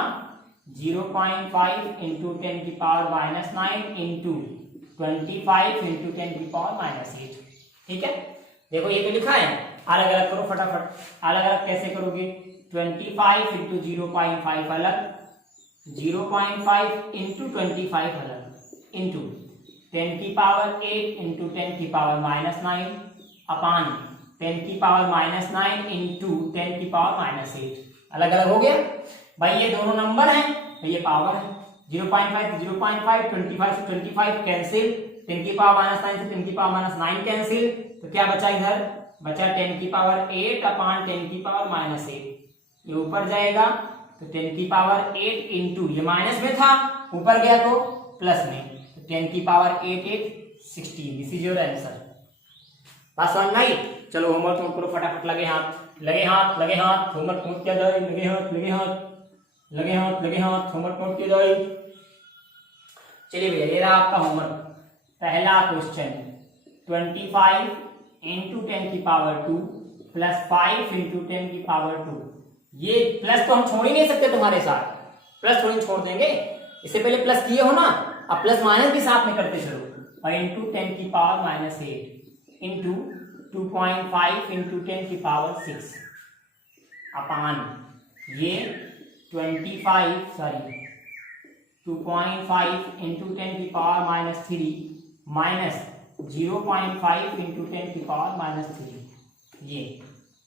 0.5 इंटू 10 की पावर माइनस 9 इंटू 25 इंटू 10 की पावर माइनस 8। ठीक है, देखो ये तो लिखा है, अलग अलग करो फटाफट। अलग अलग कैसे करोगे, 25 इंटू 0.5 अलग, 0.5 इंटू 25 अलग, इंटू 10 की पावर 8 इंटू 10 की पावर माइनस 9 अपान 10 की पावर माइनस 9 इंटू 10 की पावर माइनस 8। अलग अलग हो गया भाई, ये दोनों नंबर हैं तो ये पावर है, 0.5 0.5, 25 से 25 कैंसिल, 10 की पावर माइनस 9 से 10 की पावर माइनस 9 कैंसिल, तो क्या बचा इधर बचा 10 की पावर 8 अपान 10 की पावर माइनस 8, ये ऊपर जाएगा, तो 10 की पावर 8 इंटू, ये माइनस में था ऊपर गया तो प्लस में, तो 10 की power 8 8 16, this is your answer. बात समझ नहीं? चलो होमवर्क तुम करो फटाफट, लगे हाथ लगे हाथ लगे हाथ, होमवर्क नोट किया जाए, लगे हाथ लगे हाथ लगे हाथ लगे हाथ, होमवर्क नोट किया जाए। चलिए भैया, ये रहा आपका होमवर्क। पहला क्वेश्चन 25 इंटू 10 की पावर 2 प्लस 5 इंटू 10 की पावर 2, ये प्लस तो हम छोड़ ही नहीं सकते तुम्हारे साथ, प्लस थोड़ी छोड़ देंगे, इससे पहले प्लस किए हो ना, अब प्लस माइनस भी साथ में करते चलो, और इंटू 10 की पावर माइनस 8 इंटू 2.5 इंटू 10 की पावर 6 अपान ये 2.5 इंटू 10 की पावर माइनस 3 माइनस 0.5 इंटू 10 की पावर माइनस 3, ये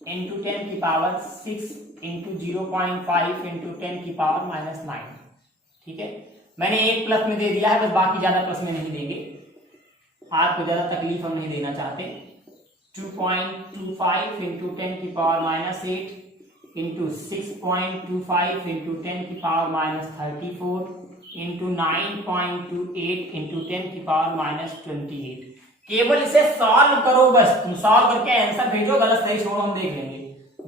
इंटू 10 की पावर 6 इंटू 0.5 इंटू 10 की पावर माइनस 9। ठीक है, मैंने एक प्लस में दे दिया है, बस बाकी ज्यादा प्लस में नहीं देंगे, आपको ज्यादा तकलीफ हम नहीं देना चाहते। 2.25 इंटू 10 की पावर माइनस 8 इंटू 6.25 इंटू 10 की पावर माइनस 34 इंटू 9.28 इंटू 10 की पावर माइनस 28। केवल इसे सॉल्व करो, बस तुम सॉल्व करके आंसर भेजो, गलत सही छोड़ो हम देख लेंगे।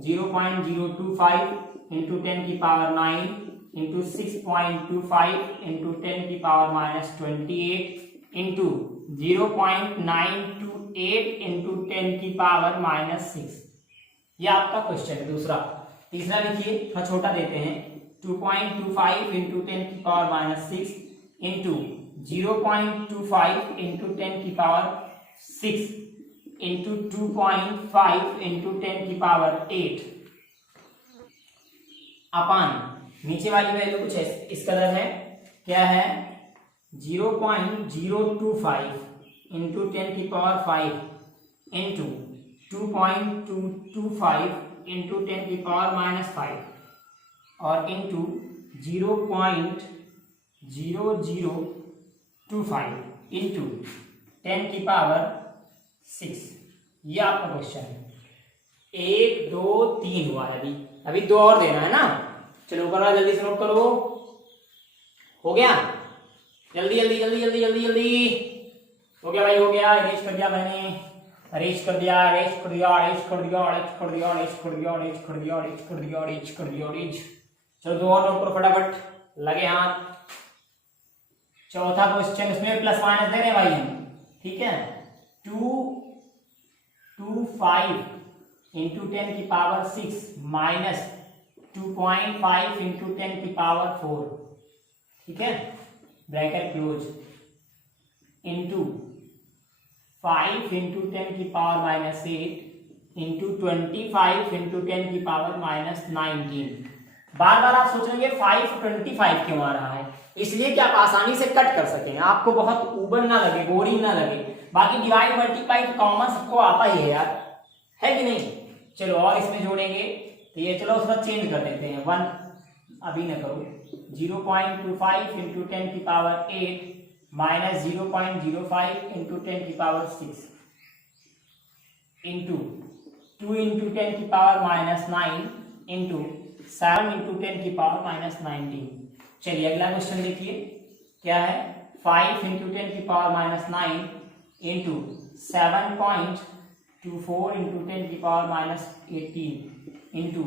0.025 इंटू 10 की पावर 9 इंटू 6.25 इंटू 10 की पावर माइनस 28 इंटू 0.928 इंटू 10 की पावर माइनस 6। ये आपका क्वेश्चन है दूसरा। तीसरा लिखिए, थोड़ा छोटा देते हैं, 2.25 इंटू 10 की पावर माइनस 6 इंटू 0.25 इंटू 10 की पावर 6 इंटू 2.5 इंटू 10 की पावर 8 अपान नीचे वाली वैल्यू कुछ इस कदर है, क्या है 0.025 इंटू 10 की पावर 5 इंटू 2.225 इंटू 10 की पावर माइनस 5 और इंटू 0.0025 इंटू 10 की पावर 6। ये आपका क्वेश्चन है। 1 2 3 हुआ है, अभी 2 और देना है ना। चलो करो जल्दी से, नोट करो। हो गया, जल्दी जल्दी जल्दी जल्दी जल्दी जल्दी। हो गया भाई, हो गया। अरेंज कर दिया मैंने, अरेंज कर दिया, अरेंज कर दिया, अरेंज कर दिया, अरेंज कर दिया, अरेंज कर दिया, अरेंज कर दिया, अरेंज कर दिया, अरेंज कर दिया, अरेंज। चलो 2 और नोट करो फटाफट, लगे हाथ। चौथा क्वेश्चन, इसमें प्लस माइनस दे रहे हैं भाई हम, ठीक है। 2.25 इंटू 10 की पावर 6 माइनस 2.5 इंटू 10 की पावर 4, ठीक है, ब्रैकेट क्लोज, इंटू 5 इंटू 10 की पावर माइनस 8 इंटू 25 इंटू 10 की पावर माइनस 19। बार बार आप सोचेंगे 525 क्यों आ रहा है, इसलिए कि आप आसानी से कट कर सकें, आपको बहुत उबन ना लगे, बोरिंग ना लगे। बाकी डिवाइड मल्टीप्लाई तो कॉमन सबको आता ही है यार, है कि नहीं। चलो और इसमें जोड़ेंगे तो ये, चलो उसका चेंज कर देते हैं, 1 अभी ना करो। 0.25 इंटू 10 की पावर 8 माइनस 0.05 इंटू 10 की पावर 6 इंटू 2 इंटू 10 की पावर माइनस 9 इंटू 7 इंटू 10 की पावर माइनस 19। चलिए अगला क्वेश्चन देखिए, क्या है 5 इंटू 10 की पावर माइनस 9 इंटू 7.24 इंटू 10 की पावर माइनस 18 इंटू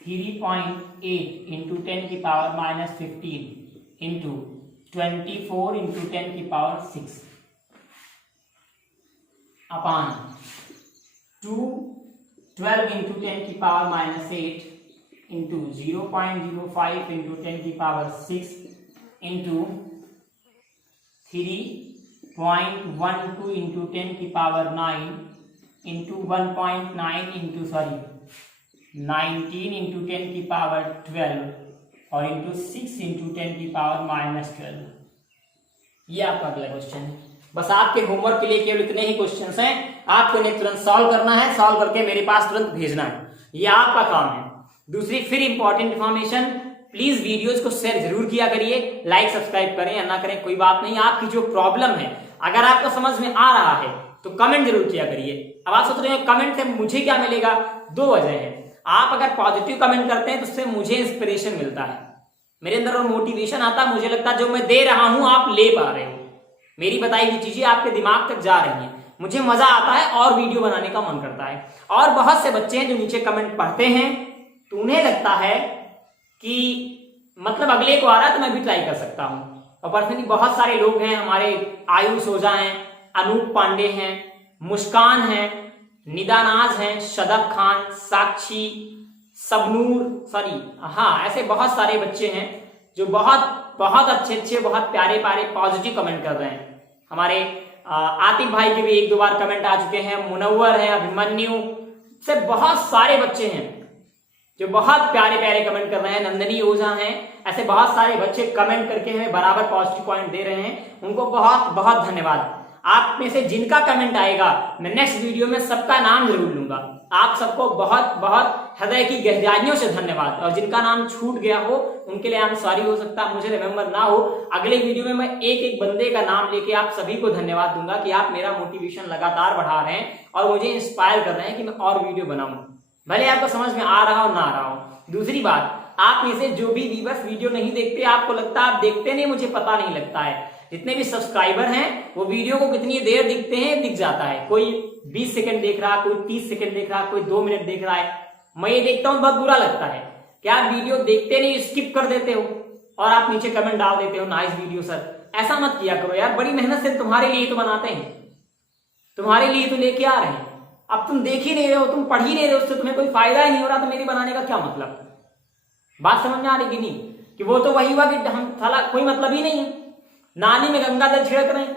3.8 इंटू 10 की पावर माइनस 15 इंटू 24 इंटू 10 की पावर 6 अपान 12 इंटू 10 की पावर माइनस 8 इंटू 0.05 इंटू 10 की पावर 6 इंटू 3.12 इंटू 10 की पावर 9 इंटू 1.9 इंटू 19 इंटू 10 की पावर 12 और इंटू 6 इंटू 10 की पावर माइनस 12। ये आपका अगला क्वेश्चन है। बस आपके होमवर्क के लिए केवल इतने ही क्वेश्चंस हैं, आपको इन्हें तुरंत सॉल्व करना है, सॉल्व करके मेरे पास तुरंत भेजना है, ये आपका काम है। दूसरी फिर इंपॉर्टेंट इंफॉर्मेशन, प्लीज वीडियोस को शेयर जरूर किया करिए, लाइक सब्सक्राइब करें या ना करें कोई बात नहीं। आपकी जो प्रॉब्लम है अगर आपको समझ में आ रहा है तो कमेंट जरूर किया करिए। अब आप सोच रहे हैं कमेंट से मुझे क्या मिलेगा, 2 वजह है। आप अगर पॉजिटिव कमेंट करते हैं तो उससे मुझे इंस्पिरेशन मिलता है, मेरे अंदर और मोटिवेशन आता है, मुझे लगता है जो मैं दे रहा हूं आप ले पा रहे हो, मेरी बताई हुई चीजें आपके दिमाग तक जा रही हैं, मुझे मजा आता है और वीडियो बनाने का मन करता है। और बहुत से बच्चे हैं जो नीचे कमेंट पढ़ते हैं तो उन्हें लगता है कि मतलब अगले को आ रहा है तो मैं भी ट्राई कर सकता हूं। और पर्सनली बहुत सारे लोग हैं हमारे, आयुष ओझा हैं, अनूप पांडे हैं, मुस्कान हैं, निदानाज हैं, शदब खान, साक्षी, ऐसे बहुत सारे बच्चे हैं जो बहुत बहुत अच्छे बहुत प्यारे प्यारे पॉजिटिव कमेंट कर रहे हैं। हमारे आतिफ भाई के भी 1-2 बार कमेंट आ चुके हैं, मुनव्वर है, अभिमन्यु से बहुत सारे बच्चे हैं जो बहुत प्यारे प्यारे कमेंट कर रहे हैं, नंदनी ओझा हैं, ऐसे बहुत सारे बच्चे कमेंट करके हमें बराबर पॉजिटिव पॉइंट दे रहे हैं, उनको बहुत बहुत धन्यवाद। आप में से जिनका कमेंट आएगा मैं नेक्स्ट वीडियो में सबका नाम जरूर लूंगा। आप सबको बहुत बहुत हृदय की गहराइयों से धन्यवाद। और जिनका नाम छूट गया हो उनके लिए हम सॉरी, हो सकता है मुझे रिमेम्बर ना हो, अगले वीडियो में मैं एक एक बंदे का नाम लेके आप सभी को धन्यवाद दूंगा कि आप मेरा मोटिवेशन लगातार बढ़ा रहे हैं और मुझे इंस्पायर कर रहे हैं कि मैं और वीडियो बनाऊं, भले आपको समझ में आ रहा हो ना आ रहा हो। दूसरी बात, आप में से जो भी व्यूअर्स वीडियो नहीं देखते, आपको लगता है आप देखते नहीं, मुझे पता नहीं लगता है। जितने भी सब्सक्राइबर हैं वो वीडियो को कितनी देर दिखते हैं, दिख जाता है। कोई 20 सेकंड देख रहा, कोई 30 सेकंड देख रहा, कोई 2 मिनट देख रहा है। मैं ये देखता हूं, बहुत बुरा लगता है कि आप वीडियो देखते नहीं, स्किप कर देते हो और आप नीचे कमेंट डाल देते हो नाइस वीडियो सर। ऐसा मत किया करो यार, बड़ी मेहनत से तुम्हारे लिए तो बनाते हैं, तुम्हारे लिए तो लेके आ रहे हैं। अब तुम देख ही नहीं रहे हो, तुम पढ़ ही नहीं रहे हो, उससे तुम्हें कोई फायदा ही नहीं हो रहा, तो मेरे बनाने का क्या मतलब? बात समझ में आ रही कि नहीं? कि वो तो वही हुआ कि हम साला कोई मतलब ही नहीं है। नाली में गंगा जल छिड़क रहे हैं,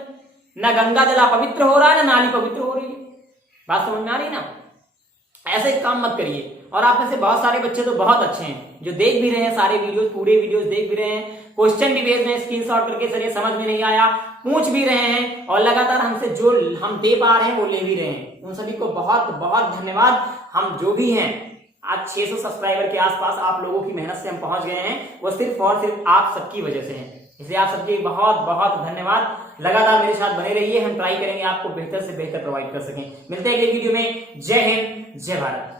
ना गंगा जल अपवित्र हो रहा है, ना नाली पवित्र हो रही है। बात समझ में आ रही ना? ऐसे काम मत करिए। और आप में से बहुत सारे बच्चे तो बहुत अच्छे हैं जो देख भी रहे हैं सारे वीडियोस, पूरे वीडियोस देख भी रहे हैं, क्वेश्चन भी भेज रहे हैं स्क्रीनशॉट करके, सर ये समझ में नहीं आया, पूछ भी रहे हैं और लगातार हमसे जो हम दे पा रहे हैं वो ले भी रहे हैं। उन सभी को बहुत बहुत धन्यवाद। हम जो भी हैं, आज 600 सब्सक्राइबर के आसपास आप लोगों की मेहनत से हम पहुंच गए हैं, वो सिर्फ और सिर्फ आप सबकी वजह से है। इसलिए आप सबके बहुत बहुत धन्यवाद। लगातार मेरे साथ बने रहिए, हम ट्राई करेंगे आपको बेहतर से बेहतर प्रोवाइड कर सकें। मिलते हैं अगले वीडियो में। जय हिंद, जय भारत।